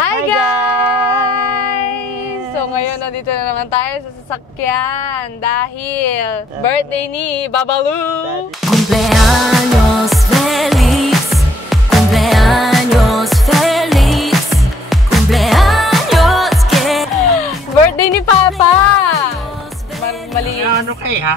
Hi guys! So ngayon nandito na naman tayo sa sasakyan dahil birthday ni Babalu! Cumpleaños feliz, cumpleaños feliz, cumpleaños que... Birthday ni Papa! Mali Ano kayo ha?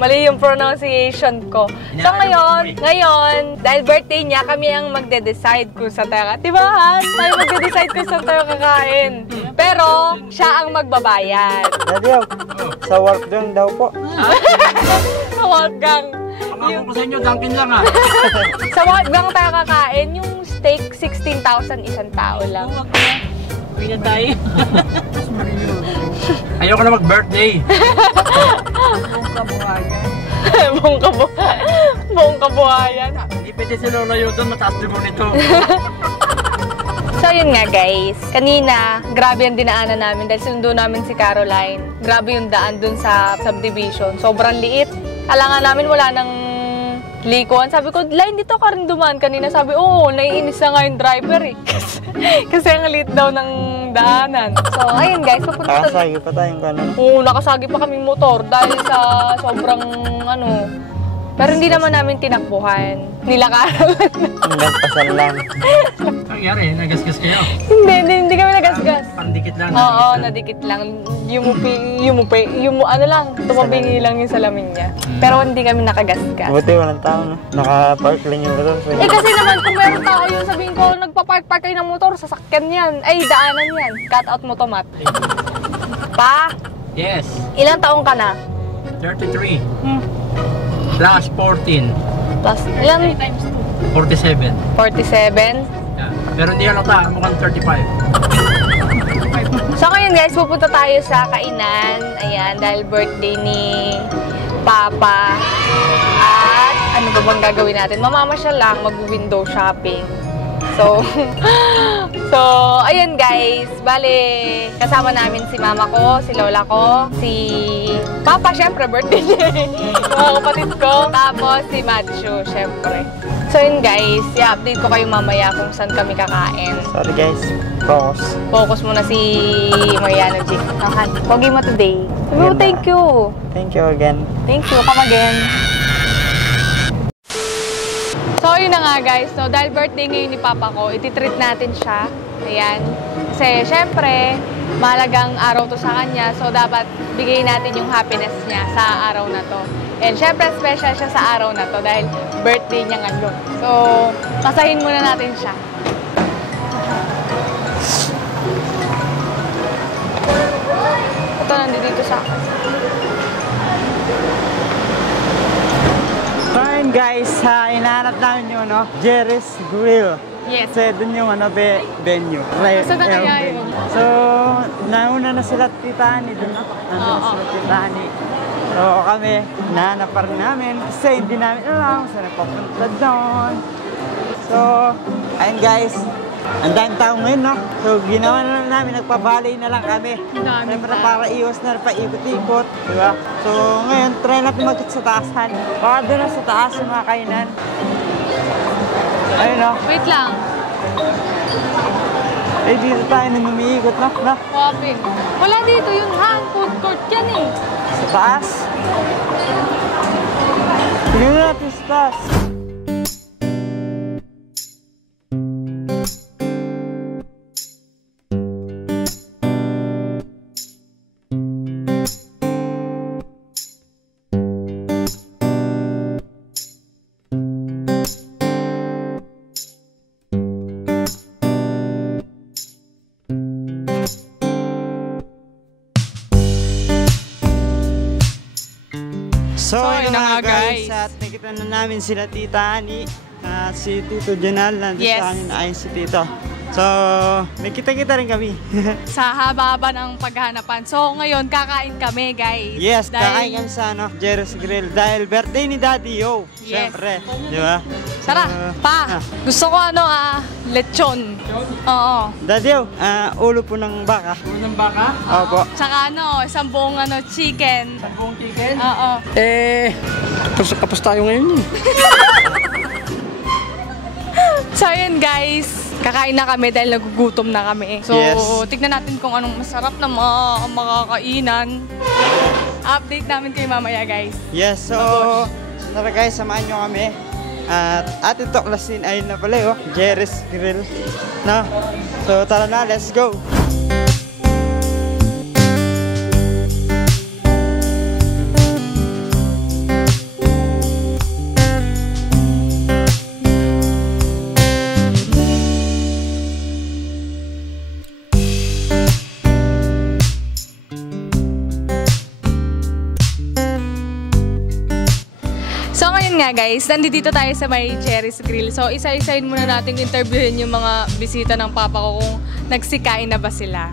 Mali yung pronunciation ko. So ngayon, dahil birthday niya, kami ang magde-decide kung saan tayo katibahan. Tayo magde-decide kung saan tayo kakain. Pero, siya ang magbabayad. Daddy, sa work gang daw po. Sa Wolfgang. Pangako ko sa inyo, Dunkin lang ha. Sa Wolfgang tayo kakain, yung steak 16,000 isang tao lang. Uwi na tayo. Ayoko na mag-birthday. Buong kabuhayan. Hindi pwede si Lola yun doon, mataas din mo nito. So yun nga guys, kanina grabe ang dinaanan namin dahil sinundo namin si Caroline. Grabe yung daan dun sa subdivision, sobrang liit. Alangan namin wala nang likuan. Sabi ko, Line, dito ka rin dumaan kanina. Sabi, oo, naiinis na nga yung driver eh. Kasi ang liit daw ng daanan. So ayun guys, pupunta Nakasagi pa tayong kanon. Oo, nakasagi pa kaming motor dahil sa sobrang ano. Pero hindi naman namin tinakbuhan. Nilakaran Hanggang pasal lang. Nangyari, nagasgas kayo. Hindi kami nagasgas. Pandikit lang. Oo, nadikit lang. Ano lang, tumabingi lang yung salamin niya. Pero hindi kami nakagasgas. Buti walang tao na. Naka-park lang yung motor. So, Kasi naman kung meron tao yun, sabihin ko, nagpa-park kayo ng motor, sasakyan yan. Ay, daanan yan. Cut out mo tomat. Pa, Yes, ilang taong ka na? 33. Plus 14. Plus, ilang? 47. 47? Yeah. Pero hindi halata, mukhang 35. So ngayon guys, pupunta tayo sa kainan. Ayan, dahil birthday ni Papa. At ano ba bang gagawin natin? Mamamasyal lang, mag-window shopping. So, ayun guys, bale, kasama namin si mama ko, si lola ko, si Papa, syempre, birthday niya, mga kapatid ko, tapos si Macho, syempre. So yun guys, i-update ko kayo mamaya kung saan kami kakain. sorry guys. Focus. Focus muna si Mariano G. Okay, pogi mo today. Oh, thank you. Thank you again. Thank you, come again. So, yun na nga guys. So, dahil birthday ngayon ni Papa ko, ititreat natin siya. Ayan. Kasi, syempre, mahalagang araw to sa kanya. So, dapat bigay natin yung happiness niya sa araw na to. And syempre, special siya sa araw na to dahil birthday niya ngayon. So, pasahin muna natin siya. Ito, nandito sa akin. Fine guys, hinahanap namin yung Jerry's Grill. Yes. Kasi dun yung venue. Saan na kaya yun? So, nauna na sila Tita Ani dun. Nandun na sila Tita Ani. So kami, hinahanap pa rin namin. Kasi hindi namin alam saan napapunta doon. So, ayun guys. Ang daming tao ngayon, no? So, ginawa na lang namin, nagpabali na lang kami. Siyempre, para iwas na paikot-ikot, di ba? So, ngayon, try natin mag-sit sa taasan. Baka doon na sa taas yung mga kainan. Ayun, no? Wait lang. Eh, dito tayo na umiikot, no? Shopping. Wala dito yun, ha? Food court yan eh. Sa taas. Tignan na natin sa taas. So, yun na nga guys, at nakita na namin sila Tita Ani at si Tito Jonal, nandun sa amin ay si Tito. So, may kita-kita rin kami. Sa haba-haba ng paghahanapan. So, ngayon, kakain kami, guys. Yes, kakain kami sa Jerry's Grill dahil birthday ni Daddy Yo. Yes. Siyempre, di ba? Tara, pa. Gusto ko lechon. Oo. Daddy Yo, ulo po ng baka. Ulo ng baka? Opo. Tsaka isang buong chicken. Isang buong chicken? Oo. Kapos tayo ngayon. So, yun guys. Kakain na kami dahil nagugutom na kami. So, Yes. tignan natin kung anong masarap na makakainan. Update namin kayo mamaya, guys. Yes, so tara guys, samahan nyo kami. At ating tuklasin ay na pala Jerry's Grill. No? So tara na, let's go! So ngayon nga guys, nandito tayo sa may Jerry's Grill. So isa-isahin muna natin interviewin yung mga bisita ng papa ko kung nagsikain na ba sila.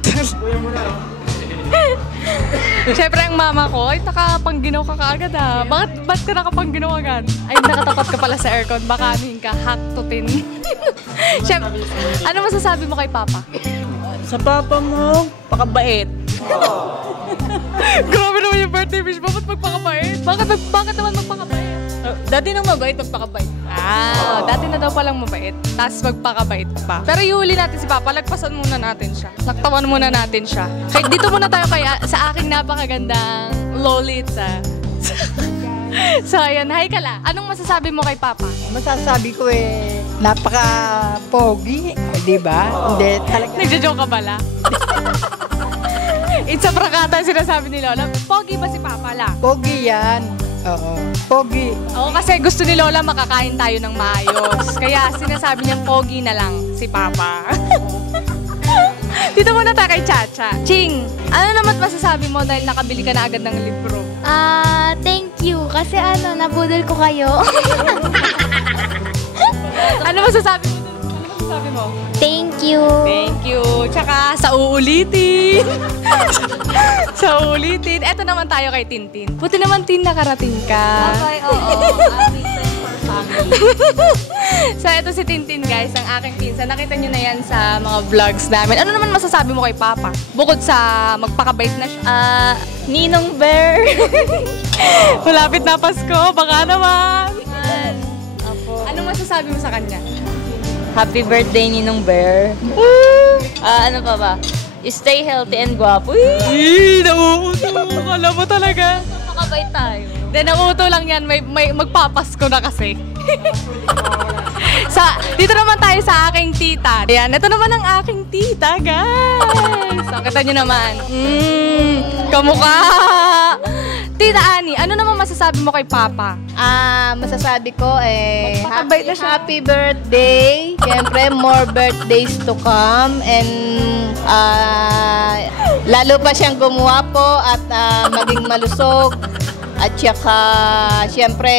Siyempre ang mama ko, ay nakapangginaw ka kaagad ha. Ba't ka nakapangginaw agad? Ay nakatapat ka pala sa aircon, baka amin ka haktutin. Siyempre, ano masasabi mo kay papa? Sa papa mo, pakabait. Grabe naman yung birthday wish mo, ba't magpakabait? Bakit naman magpakabait? Dati nang mabait, magpakabait. Dati na daw palang mabait, tapos magpakabait pa. Pero ihuli natin si Papa, lagpasan muna natin siya. Laktawan muna natin siya. Kaya dito muna tayo kaya sa aking napakagandang Lolita. So ayan, hi Kala. Anong masasabi mo kay Papa? Masasabi ko napaka-pogi, di ba? Hindi, talaga. Nagja-joke ka bala? It's a prakata sinasabi ni Lola. Pogi ba si Papa la? Pogi yan. Oo, pogi. Oo, kasi gusto ni Lola makakain tayo ng maayos. Kaya sinasabi niyang pogi na lang si Papa. Dito muna tayo kay Chacha. Ching, ano naman masasabi mo dahil nakabili ka na agad ng libro? Thank you. Kasi nabudol ko kayo. Ano masasabi mo? Ano masasabi mo? Thank you. Thank you. Tsaka sa uulitin. Sa uulitin. Eto naman tayo kay Tintin. Buti naman Tin nakarating ka. Okay, oo. So eto si Tintin guys, ang aking pinsan. Nakita nyo na yan sa mga vlogs namin. Ano naman masasabi mo kay Papa? Bukod sa magpakabait na siya. Ninong Bear. Malapit na Pasko, baka naman. Apo. Anong masasabi mo sa kanya? Happy birthday, Ninong Bear. Ano pa ba? Stay healthy and guwapo. Nauuto. Kala mo talaga. Makabait tayo. Then, nauuto lang yan. May magpapasko na kasi. Dito naman tayo sa aking tita. Ayan, ito naman ang aking tita, guys. So, kita nyo naman. Kamukha. Tita Ani, ano naman masasabi mo kay Papa? Masasabi ko Magpakabait na siya. happy birthday. Siyempre, more birthdays to come. And lalo pa siyang gumuwapo at maging malusog. At saka, siyempre,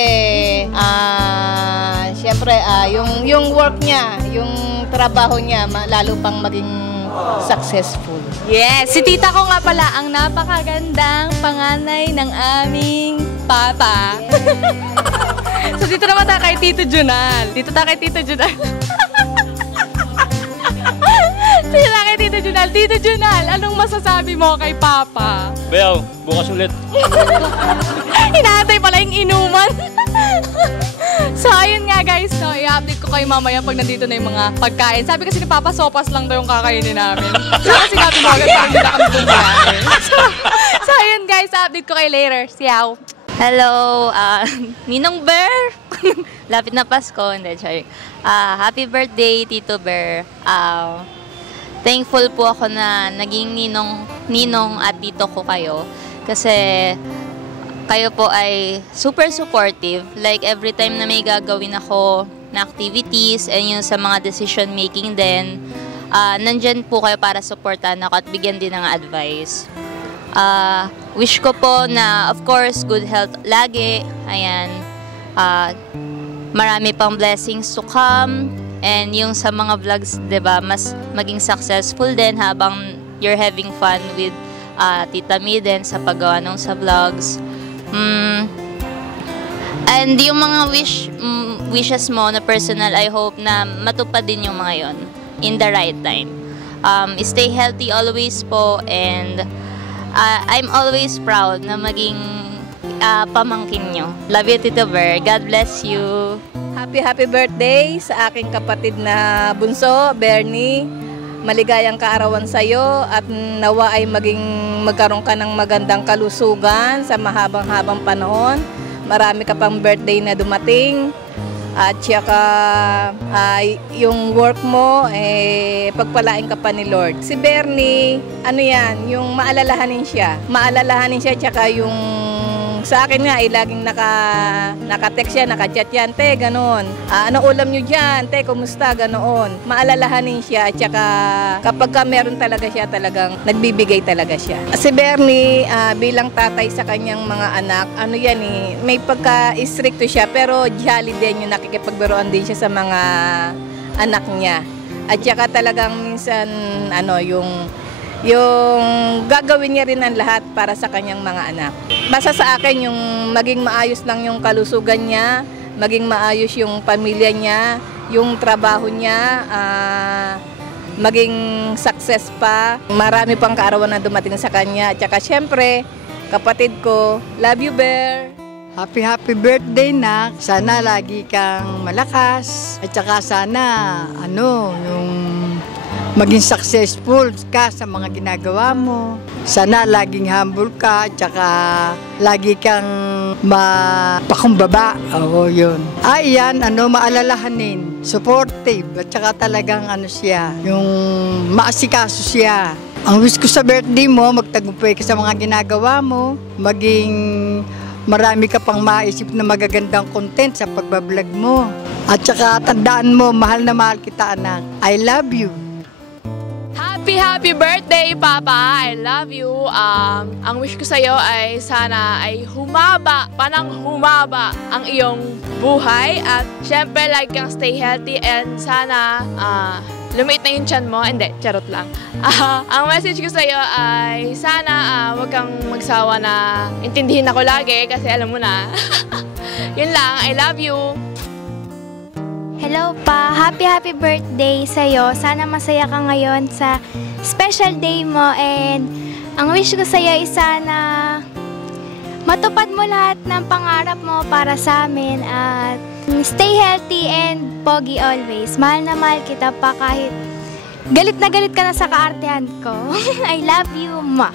yung work niya, yung trabaho niya, lalo pang maging successful. Yes, si tita ko nga pala ang napakagandang panganay ng aming papa. So dito naman tayo kay Tito Junal. Dito tayo kay Tito Junal. Dito tayo kay Tito Junal. Tito Junal, anong masasabi mo kay Papa? Bel, bukas ulit. Hinahatay pala yung inuman. So, ayun nga guys, no, i-update ko kayo mamaya pag nandito na yung mga pagkain. Sabi kasi ni Papa, sopas lang daw yung kakainin namin. So, kasi sinabi mo agad, parang hindi na kami bumayain. So, ayun guys, update ko kayo later. Siyaw. Hello, Ninong Bear. Lapit na Pasko. Hindi, sorry. Happy birthday, Tito Bear. Thankful po ako na naging ninong at tito ko kayo. Kasi kayo po ay super supportive. Like every time na may gagawin ako na activities and yung sa mga decision making din, nandyan po kayo para supportan ako at bigyan din ng advice. Wish ko po na, of course, good health lagi. Ayan. Marami pang blessings to come. And yung sa mga vlogs, diba, mas maging successful din habang you're having fun with Tita Mi din sa paggawa nung sa vlogs. And yung mga wishes mo na personal, I hope na matupad din yung mga yon in the right time. Stay healthy always po, and I'm always proud na maging pamangkin nyo. Love you, Tito Bear. God bless you. Happy birthday sa aking kapatid na bunso, Bernie. Maligayang kaarawan sa iyo at nawa ay magkaroon ka ng magandang kalusugan sa mahabang-habang panahon. Marami ka pang birthday na dumating. At saka yung work mo, pagpalain ka pa ni Lord. Si Bernie, ano yan, yung maalalahanin siya. Maalalahanin siya, tsaka yung sa akin nga, laging naka-text siya, naka-chat yan, te, ganoon. Ano ulam nyo dyan, te, kumusta, ganoon. Maalalahanin siya, at saka kapag ka meron talaga siya, talagang nagbibigay talaga siya. Si Bernie, bilang tatay sa kanyang mga anak, ano yan may pagka-stricto siya, pero jolly din yung nakikipagbiroan din siya sa mga anak niya. At saka talagang minsan, yung gagawin niya rin ang lahat para sa kanyang mga anak. Basta sa akin, yung maging maayos lang yung kalusugan niya, maging maayos yung pamilya niya, yung trabaho niya, maging success pa. Marami pang kaarawan na dumating sa kanya. At saka syempre, kapatid ko, love you, Bear. Happy birthday, nak. Sana lagi kang malakas. At saka sana, yung maging successful ka sa mga ginagawa mo. Sana laging humble ka, at saka lagi kang mapakumbaba. Oo, yun. Yan, maalalahanin. Supportive, at saka talagang siya, yung maasikaso siya. Ang wish ko sa birthday mo, magtagumpay ka sa mga ginagawa mo, maging marami ka pang maisip na magagandang content sa pagbablog mo. At saka tandaan mo, mahal na mahal kita, anak. I love you. Happy birthday, Papa! I love you. Ang wish ko sa'yo ay sana ay humaba ang iyong buhay. At syempre, like kang stay healthy and sana lumiit na yung tiyan mo. Hindi, charot lang. Ang message ko sa'yo ay sana wag kang magsawa na intindihin ako lagi kasi alam mo na. Yun lang, I love you. Hello pa, happy birthday sa'yo. Sana masaya ka ngayon sa special day mo, and ang wish ko sa'yo ay sana matupad mo lahat ng pangarap mo para sa amin at stay healthy and pogi always. Mahal na mahal kita pa kahit galit na galit ka na sa kaartehan ko. I love you, ma.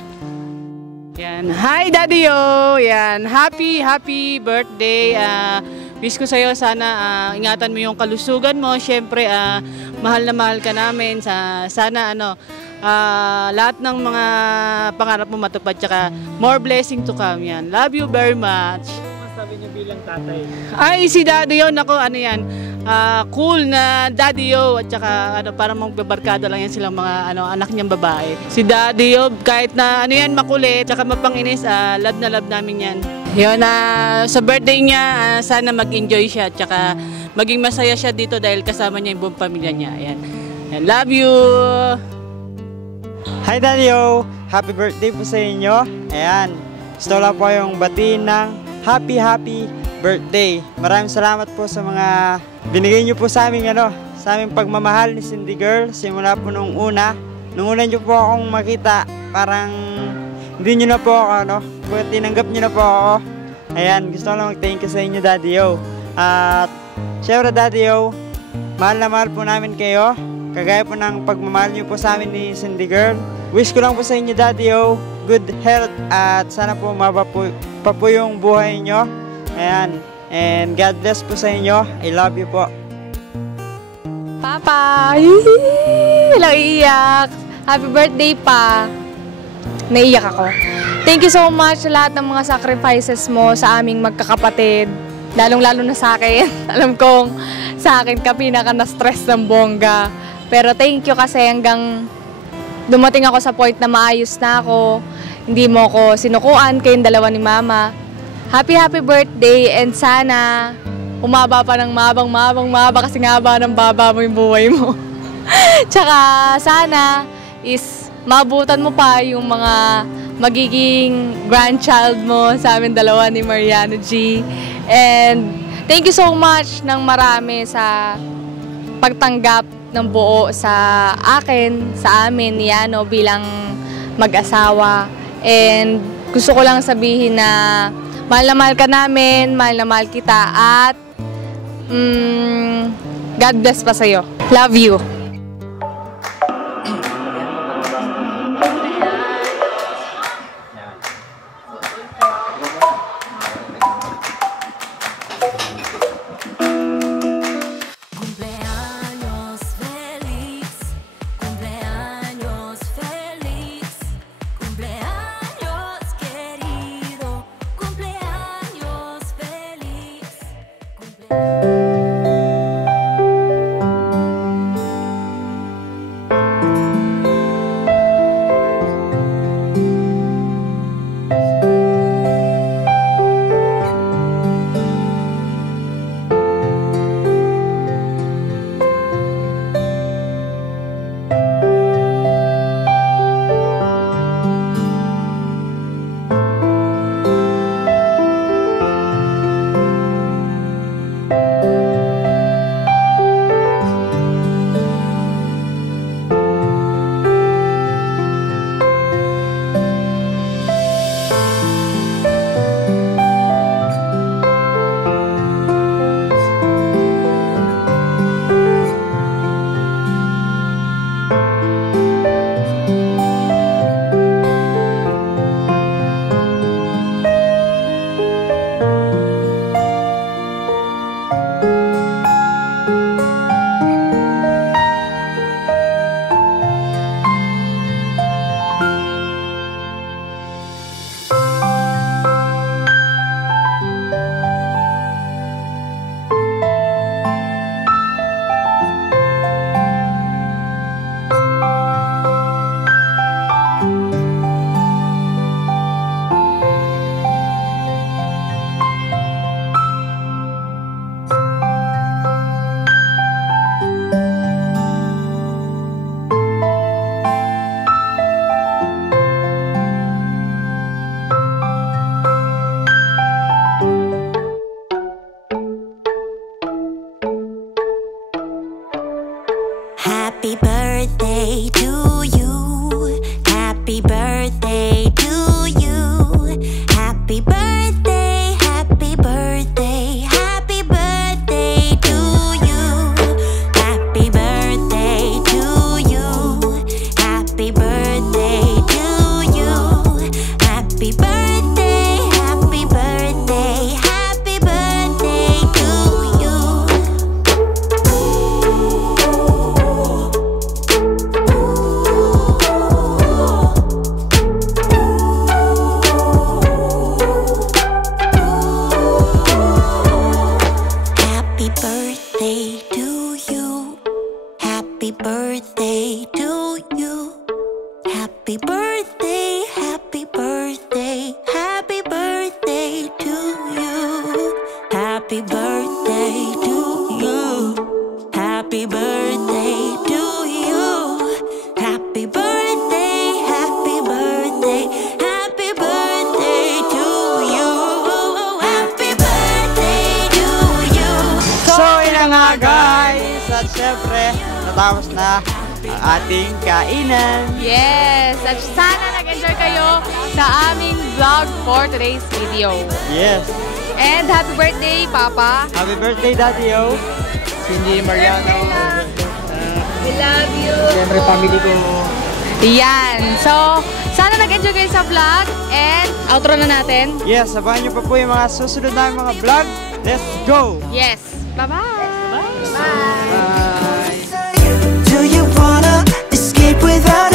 Yan. Hi, Daddy Yo! Yan. Happy birthday. Wish ko sa'yo, sana ingatan mo yung kalusugan mo. Siyempre, mahal na mahal ka namin. Sana lahat ng mga pangarap mo matupad. Tsaka more blessing to come. Yan. Love you very much. Ano masabi niyo bilang tatay? Ay, si Daddy Yo, cool na Daddy Yo. At tsaka parang magbabarkada lang yan silang mga anak niyang babae. Si Daddy Yo, kahit na makulit, tsaka mapanginis, love na love namin yan. Yun, sa birthday niya, sana mag-enjoy siya, tsaka maging masaya siya dito dahil kasama niya yung buong pamilya niya. Ayan. Ayan. Love you! Hi, Daddy-o! Happy birthday po sa inyo. Ayan, gusto lang po yung batiin ng happy birthday. Maraming salamat po sa mga binigay niyo po sa aming sa aming pagmamahal ni Cindy Girl. Simula po nung una niyo po akong makita, parang hindi niyo na po ako, tinanggap niyo na po ako. Ayan, gusto ko lang mag-thank you sa inyo, Daddy-o. At syempre, Daddy-o, mahal na mahal po namin kayo. Kagaya po ng pagmamahal niyo po sa amin ni Cindy Girl. Wish ko lang po sa inyo, Daddy-o, good health at sana po umaba pa po yung buhay niyo. Ayan, and God bless po sa inyo. I love you po. Papa! Walang iiyak. Happy birthday pa. Naiyak ako. Thank you so much sa lahat ng mga sacrifices mo sa aming magkakapatid. Lalong-lalo na sa akin. Alam kong sa akin ka pinaka na-stress ng bongga. Pero thank you kasi hanggang dumating ako sa point na maayos na ako. Hindi mo ako sinukuan kayong dalawa ni Mama. Happy birthday and sana umaba pa ng mabang kasi nga ba ng baba mo yung buhay mo. Tsaka sana is maabutan mo pa yung mga magiging grandchild mo sa amin dalawa ni Mariano G. And thank you so much ng marami sa pagtanggap ng buo sa akin, sa amin ni Yano bilang mag-asawa. And gusto ko lang sabihin na mahal ka namin, mahal na mahal kita at God bless pa sa'yo. Love you. Cumpleaños feliz, cumpleaños feliz, cumpleaños querido, cumpleaños feliz. Happy birthday to you. Happy birthday to you. Happy birthday, happy birthday, happy birthday to you. Happy birthday to you. Happy birthday to you. Happy birthday, happy birthday, happy birthday to you. Happy birthday to you. Happy birthday to you. Happy birthday, happy birthday, happy birthday to you. Happy birthday to you. Happy birthday to you. Happy birthday, happy birthday, happy birthday to you. Happy birthday to you. So, yun na nga guys. At syempre, natapos na ang ating kainan. Yes! At sana nag-enjoy kayo sa aming vlog for today's video. Yes. And happy birthday, Papa! Happy birthday, Daddy O. Cindy Mariano. We love you! Siyempre, family ko. Yan! So, sana nag-enjoy kayo sa vlog and outro na natin. Yes, abangan nyo pa po yung mga susunod na mga vlog. Let's go! Yes! Bye-bye! Bye! Do you wanna escape without